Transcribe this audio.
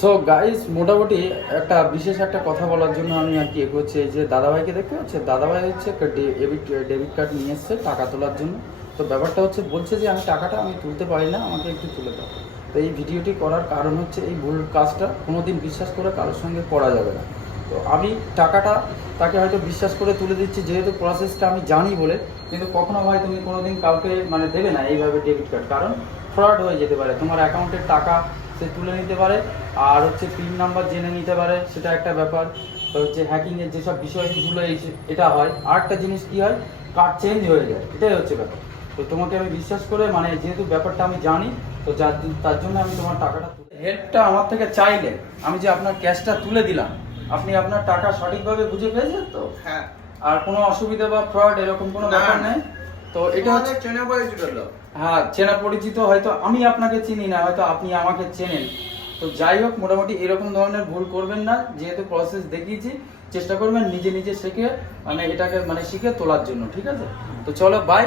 So guys মোটামুটি একটা বিশেষ একটা কথা বলার জন্য আমি আর কি এগোচ্ছি। যে দাদাভাইকে দেখতে হচ্ছে দাদাভাই হচ্ছে ডেবিট ডেবিট কার্ড নিয়ে এসছে টাকা তোলার জন্য। তো ব্যাপারটা হচ্ছে, বলছে যে আমি টাকাটা আমি তুলতে পারি না, আমাকে একটু তুলে দাও। তো এই ভিডিওটি করার কারণ হচ্ছে এই ভুল কাজটা কোনোদিন বিশ্বাস করে কারোর সঙ্গে করা যাবে না। তো আমি টাকাটা তাকে হয়তো বিশ্বাস করে তুলে দিচ্ছি, যেহেতু প্রসেসটা আমি জানি বলে। কিন্তু কখনো হয় তুমি কোনোদিন কাউকে মানে দেবে না এইভাবে ডেবিট কার্ড কারণ ফ্রড হয়ে যেতে পারে। তোমার অ্যাকাউন্টের টাকা সে তুলে নিতে পারে। আর হচ্ছে পিন নাম্বার জেনে নিতে পারে সেটা একটা ব্যাপার। তো হচ্ছে হ্যাকিংয়ের যেসব বিষয়গুলো এই এটা হয় আর একটা জিনিস কি হয়? কার্ড চেঞ্জ হয়ে যায়। এটাই হচ্ছে ব্যাপার। তো তোমাকে আমি বিশ্বাস করে মানে যেহেতু ব্যাপারটা আমি জানি তো যার তার জন্য আমি তোমার টাকাটা হেল্পটা আমার থেকে চাইলে আমি যে আপনার ক্যাশটা তুলে দিলাম আপনি আপনার টাকা সঠিকভাবে বুঝে পেয়েছেন তো? হ্যাঁ। আর কোনো অসুবিধা বা ফ্রড এরকম কোনো ব্যাপার নেই? তো এটা হচ্ছে চেনা পরিচিত লোক। হ্যাঁ চেনা পরিচিত হয়তো আমি আপনাকে চিনি না হয়তো আপনি আমাকে চেনেন। তো যাই হোক মোটামুটি এরকম ধরনের ভুল করবেন না যেহেতু প্রসেস দেখিয়েছি চেষ্টা করবেন নিজে নিজে শিখে মানে এটাকে মানে শিখে তোলার জন্য ঠিক আছে? তো চলো বাই